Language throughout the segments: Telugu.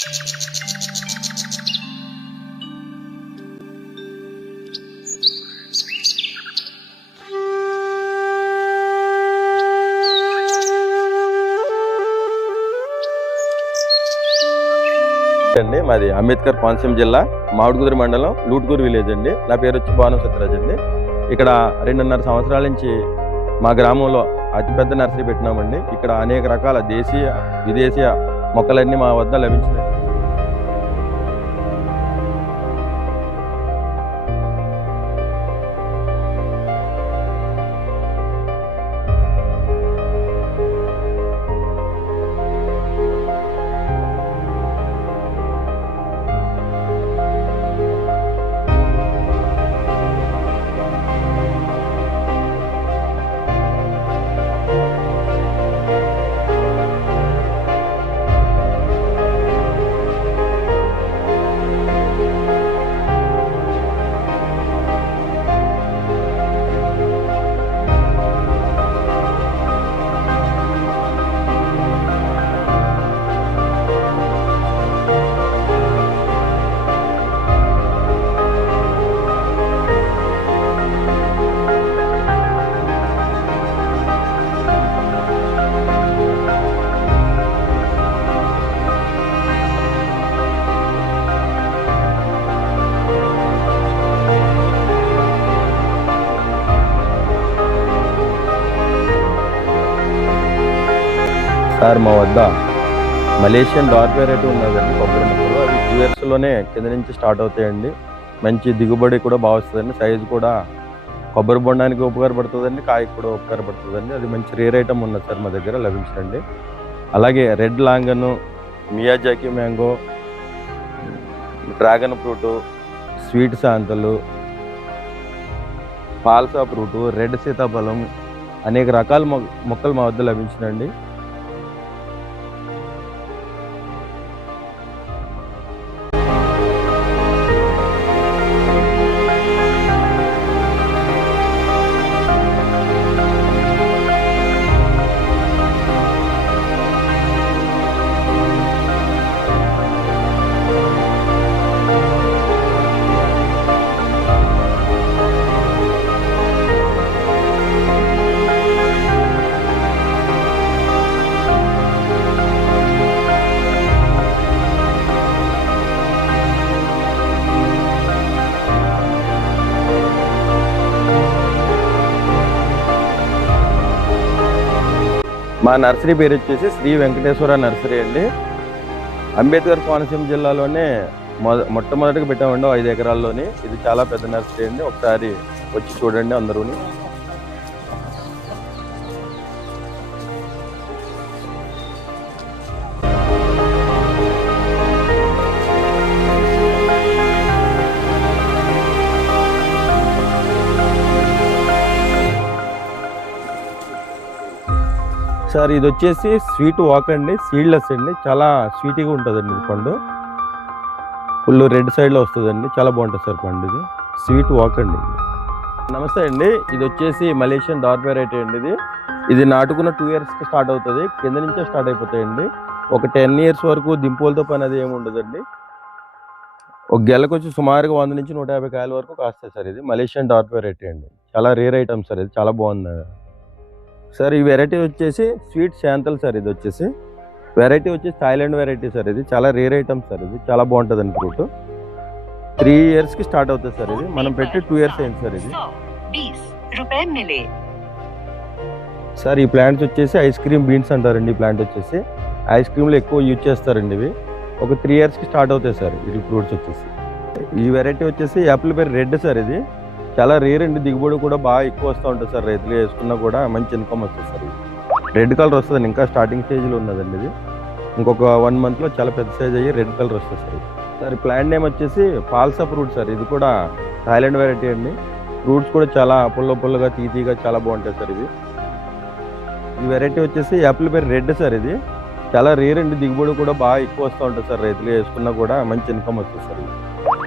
అండి మాది అంబేద్కర్ కోనసీమ జిల్లా మామిడికుదురు మండలం లూట్కూరు విలేజ్ అండి. నా పేరు వచ్చి బాను సత్యరాజ్ అండి. ఇక్కడ 2.5 సంవత్సరాల నుంచి మా గ్రామంలో అతిపెద్ద నర్సరీ పెట్టినామండి. ఇక్కడ అనేక రకాల దేశీయ విదేశీయ మొక్కలన్నీ మా వద్ద లభించినాయి. సార్ మా వద్ద మలేషియన్ డార్క్ వెరైటీ ఉన్నదండి. కొబ్బరి మొక్కలు అవి 2 yearsలోనే కింద నుంచి స్టార్ట్ అవుతాయండి. మంచి దిగుబడి కూడా బాగా వస్తుందండి. సైజు కూడా కొబ్బరి బొండానికి ఉపకారపడుతుందండి, కాయకు కూడా ఉపకారపడుతుందండి. అది మంచి రేర్ ఐటమ్ ఉన్నది సార్ మా దగ్గర లభించండి. అలాగే red longan, Miyazaki mango, dragon fruit, sweet శాంతలు, ఫాల్సా ఫ్రూటు, రెడ్ సీతాఫలం అనేక రకాల మొక్కలు మా వద్ద లభించినండి. మా నర్సరీ పేరు వచ్చేసి శ్రీ వెంకటేశ్వర నర్సరీ అండి. అంబేద్కర్ కోనసీమ జిల్లాలోనే మొట్టమొదటిగా పెట్టామండి 5 ఎకరాల్లోని. ఇది చాలా పెద్ద నర్సరీ అండి. ఒకసారి వచ్చి చూడండి అందరూని. సార్ ఇది వచ్చేసి స్వీట్ వాక్ అండి, సీడ్లెస్ అండి. చాలా స్వీట్గా ఉంటుందండి ఇది పండు. ఫుల్ రెడ్ సైడ్లో వస్తుందండి. చాలా బాగుంటుంది సార్ పండు. ఇది స్వీట్ వాక్ అండి. నమస్తే అండి. ఇది వచ్చేసి మలేషియన్ డార్క్ వెరైటీ అండి. ఇది నాటుకున్న 2 yearsకి స్టార్ట్ అవుతుంది. కింద నుంచే స్టార్ట్ అయిపోతాయండి. ఒక 10 years వరకు దింపులతో పని అది ఏమి ఉండదండి. ఒక గెలకు వచ్చి సుమారుగా 100 నుంచి 150 కాయల వరకు కాస్తాయి సార్. ఇది మలేషియన్ డార్క్ వెరైటీ అండి. చాలా రేర్ ఐటమ్ సార్. ఇది చాలా బాగుంది సార్. ఈ వెరైటీ వచ్చేసి స్వీట్ శాంతల్ సార్. ఇది వచ్చేసి వెరైటీ వచ్చేసి థాయిలాండ్ వెరైటీ సార్. ఇది చాలా రేర్ ఐటమ్ సార్. ఇది చాలా బాగుంటుందండి. ఫ్రూట్ 3 yearsకి స్టార్ట్ అవుతుంది సార్. ఇది మనం పెట్టి 2 years అయింది సార్. ఇది సార్ ఈ ప్లాంట్స్ వచ్చేసి ఐస్ క్రీమ్ బీన్స్ అంటారండి. ఈ ప్లాంట్ వచ్చేసి ఐస్ క్రీమ్లో ఎక్కువ యూజ్ చేస్తారండి. ఇవి ఒక 3 yearsకి స్టార్ట్ అవుతాయి సార్. ఇది ఫ్రూట్స్ వచ్చేసి ఈ వెరైటీ వచ్చేసి యాపిల్ పేరు రెడ్ సార్. ఇది చాలా రేర్ అండి. దిగుబడి కూడా బాగా ఎక్కువ వస్తూ ఉంటుంది సార్. రైతులు వేసుకున్నా కూడా మంచి ఇన్కమ్ వస్తుంది సార్. రెడ్ కలర్ వస్తుందండి. ఇంకా స్టార్టింగ్ స్టేజ్లో ఉన్నదండి. ఇది ఇంకొక 1 monthలో చాలా పెద్ద సైజ్ అయ్యి రెడ్ కలర్ వస్తుంది సార్. సార్ ఈ ప్లాంట్ నేమ్ వచ్చేసి ఫాల్సా ఫ్రూట్ సార్. ఇది కూడా థాయిలాండ్ వెరైటీ అండి. ఫ్రూట్స్ కూడా చాలా పుల్లగా తీగా చాలా బాగుంటాయి సార్. ఇది ఈ వెరైటీ వచ్చేసి యాపిల్ పేరు రెడ్ సార్. ఇది చాలా రేర్ అండి. దిగుబడి కూడా బాగా ఎక్కువ వస్తూ ఉంటుంది సార్. రైతులు వేసుకున్నా కూడా మంచి ఇన్కమ్ వస్తుంది సార్.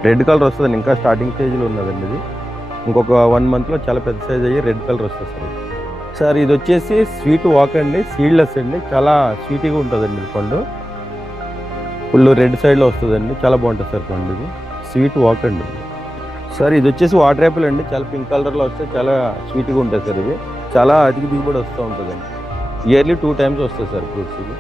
రెడ్ కలర్ వస్తుందండి. ఇంకా స్టార్టింగ్ స్టేజ్లో ఉన్నదండి. ఇది ఇంకొక 1 monthలో చాలా పెద్ద సైజ్ అయ్యి రెడ్ కలర్ వస్తుంది సార్. సార్ ఇది వచ్చేసి స్వీట్ వాక్ అండి, సీడ్లెస్ అండి. చాలా స్వీట్గా ఉంటుందండి ఇది పండు. ఫుల్ రెడ్ సైడ్లో వస్తుందండి, చాలా బాగుంటుంది సార్ పండు. ఇది స్వీట్ వాక్ అండి సార్. ఇది వచ్చేసి వాటర్ యాపిల్ అండి, చాలా పింక్ కలర్లో వస్తే చాలా స్వీట్గా ఉంటుంది సార్. ఇది చాలా అధిక దిగుబడి వస్తూ ఉంటుందండి. ఇయర్లీ 2 times వస్తుంది సార్ ఫ్రూట్స్ ఇది.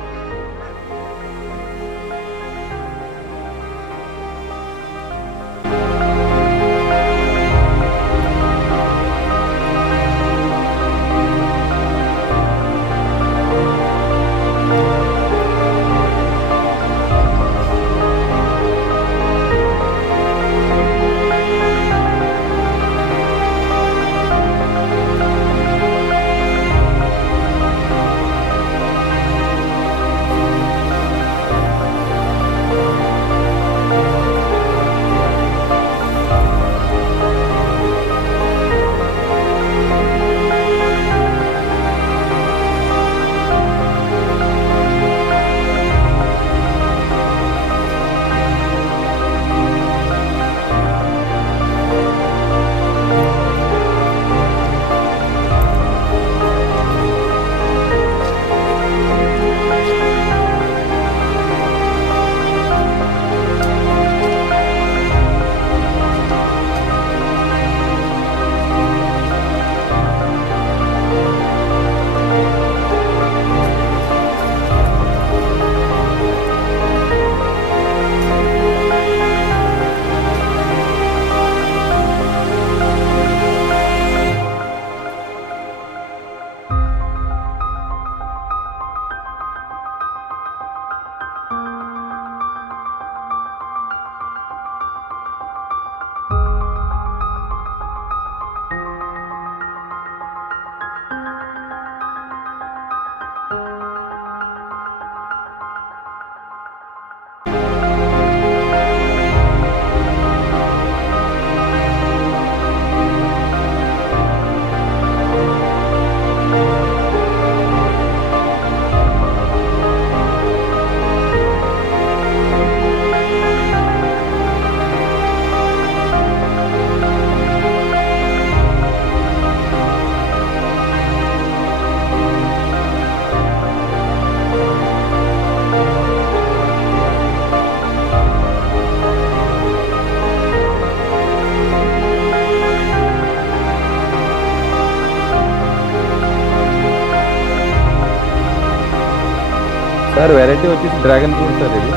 సార్ వెరైటీ వచ్చేసి డ్రాగన్ ఫ్రూట్ సార్. ఇది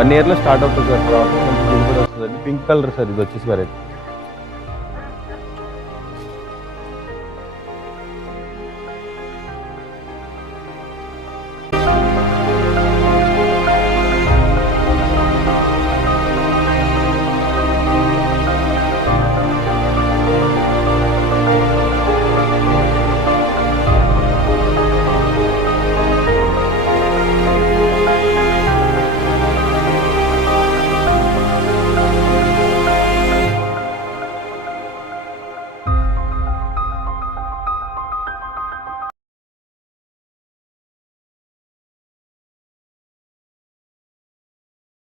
1 yearలో స్టార్ట్ అవుతుంది సార్. తర్వాత మంచి దిగుబడి వస్తుందండి. పింక్ కలర్ సార్ ఇది వచ్చేసి వెరైటీ.